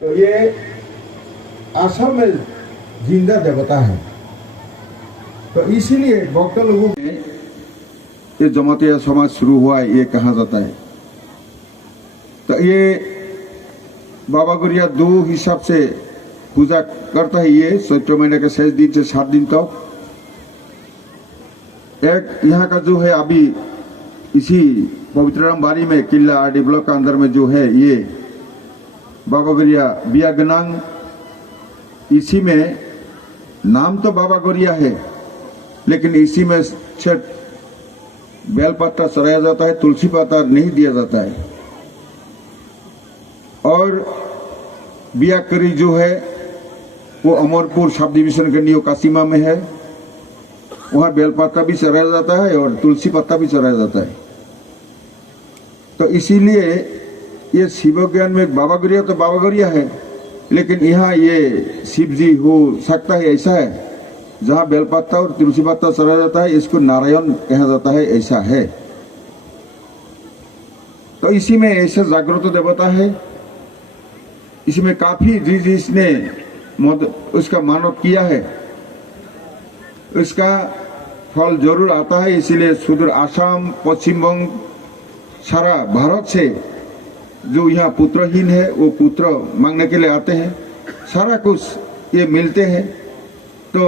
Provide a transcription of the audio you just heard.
तो ये असम में जिंदा देवता है। तो इसीलिए भक्त लोगों में ये जमातिया समाज शुरू हुआ है, ये कहा जाता है। तो ये बाबा गौरिया दो हिसाब से पूजा करता है। ये चैत्र महीने के 6 दिन से 7 दिन तक। एक यहाँ का जो है अभी इसी पवित्रराम बाड़ी में किला आरडी ब्लॉक के अंदर में जो है ये बाबा गौरिया बिया गनांग, इसी में नाम तो बाबा गौरिया है, लेकिन इसी में छठ बेलपत्ता चढ़ाया जाता है, तुलसी पत्ता नहीं दिया जाता है। और बिया करी जो है वो अमरपुर सब डिवीजन के नियो कासीमा में है। वहाँ बेलपत्ता भी चढ़ाया जाता है और तुलसी पत्ता भी चढ़ाया जाता है। तो इसीलिए ये शिव ज्ञान में बाबा गौरिया तो बाबा गौरिया है, लेकिन यहाँ ये शिव जी हो सकता है ऐसा है। जहाँ बेलपत्ता और तुलसी पत्ता चढ़ाया जाता है इसको नारायण कहा जाता है, ऐसा है। तो इसी में ऐसा जागृत देवता है। इसमें काफी जिसने उसका मानव किया है उसका फल जरूर आता है। इसीलिए सुदूर आसाम, पश्चिम बंग, सारा भारत से जो यहाँ पुत्रहीन है वो पुत्र मांगने के लिए आते हैं। सारा कुछ ये मिलते हैं। तो